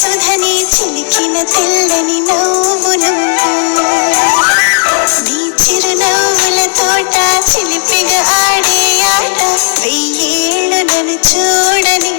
సుధని చిలికిన తెల్లని నవ్వు నువ్వు. నీ చిరునవ్వుల తోట చిలిపిగా ఆడే ఆట. వెయ్యేళ్ళు నన్ను చూడని